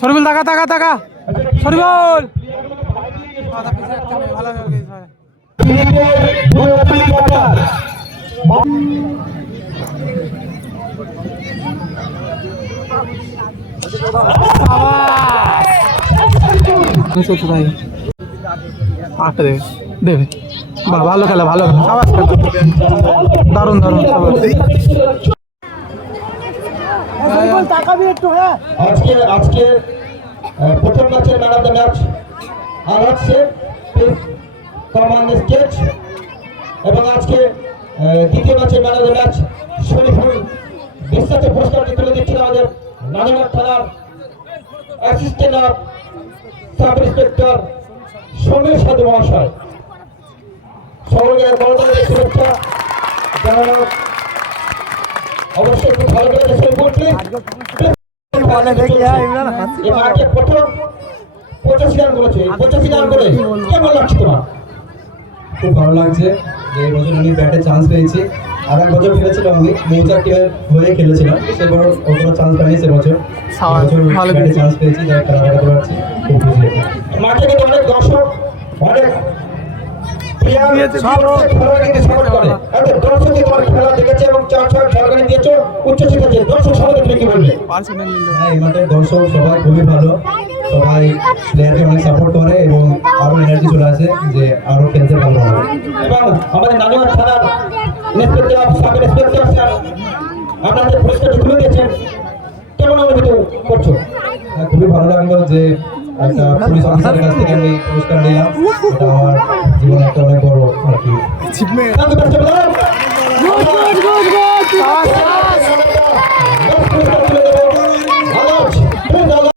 শরীফুল টাকা টাকা টাকা শরীফুল আটটা দেবে দেবে ভালো খেলা ভালো খেলা সাবাস দারুণ দারুণ আজকে প্রথম ম্যাচের ম্যান অফ দ্য ম্যাচ আলাদ শেখ কমান্ড স্কেচ এবং আজকে দ্বিতীয় ম্যাচের man of the match Shariful বিশ্বাসের পুরস্কারটি তুলে দিচ্ছেন আমাদের নারায়ণগঞ্জ থানার assistant of sub inspector Samir Sadhu মহাশয়। সকলকে গণতন্ত্রের শুভেচ্ছা জানানো অবশ্যই খুব ভালো করে শরীফুল প্রথম 85 রান করেছে 85 রান করে কেমন লাগছে তোমার? খুব ভালো লাগছে যে এবছর আমি ব্যাটে চান্স পেয়েছি। আর এক বছর খেলেছিলাম আমি মৌচাক টিমের হয়ে খেলেছিলাম, সেবার অতটা চান্স পাইনি সেবছর ব্যাটে চান্স পেয়েছি, যাই খেলা দেখাতে পারছি খুব খুশি। মাঠে কিন্তু অনেক দর্শক অনেক খেলা দেখেছে এবং ঝাড়খান্ড দিয়েছো উচ্চ শিক্ষা দর্শক সবাই তুমি কি বলবে? হ্যাঁ, এই মাঠের দর্শক সবাই খুবই ভালো, সবাই প্লেয়ারকে অনেক সাপোর্ট করে এবং আরো এনার্জি চলে আসে যে আরো খেলতে ভালো হবে। এবং আমাদের নারায়ণগঞ্জ থানার ইন্সপেক্টর সাব ইন্সপেক্টর স্যার আপনাদের পুরস্কারটি তুলে দিয়েছেন, কেমন অনুভূতি করছো? খুবই ভালো লাগলো যে একটা পুলিশ অফিসারের কাছ থেকে আমি পুরস্কার নিলাম, এটা আমার জীবনে একটা অনেক বড় আর কি।